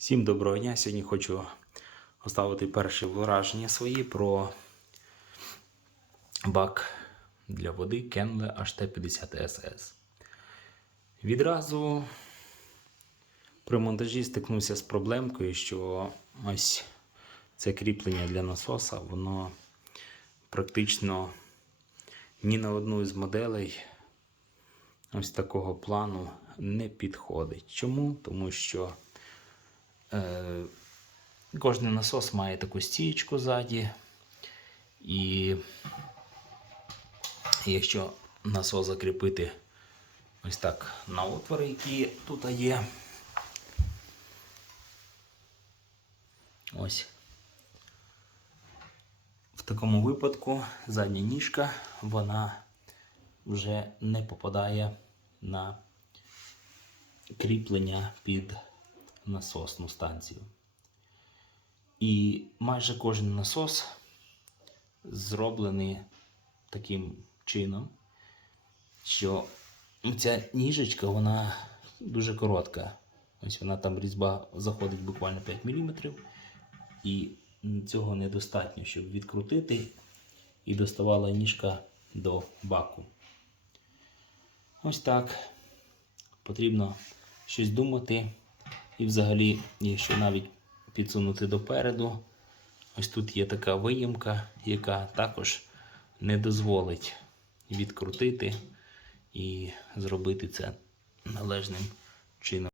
Всім доброго дня. Сьогодні хочу оставити перші враження свої про бак для води Kenle HT50SS. Відразу при монтажі стикнувся з проблемкою, що ось це кріплення для насоса, воно практично ні на одну із моделей ось такого плану не підходить. Чому? Тому що Кожний насос має таку стієчку ззаді. І якщо насос закріпити ось так на отвори, які тут є. Ось. В такому випадку задня ніжка вона вже не попадає на кріплення під насосну станцію. І майже кожен насос зроблений таким чином, що ця ніжечка вона дуже коротка. Ось вона там різьба заходить буквально 5 мм, і цього недостатньо, щоб відкрутити і доставала ніжка до баку. Ось так. Потрібно щось думати. І взагалі, якщо навіть підсунути допереду, ось тут є така виїмка, яка також не дозволить відкрутити і зробити це належним чином.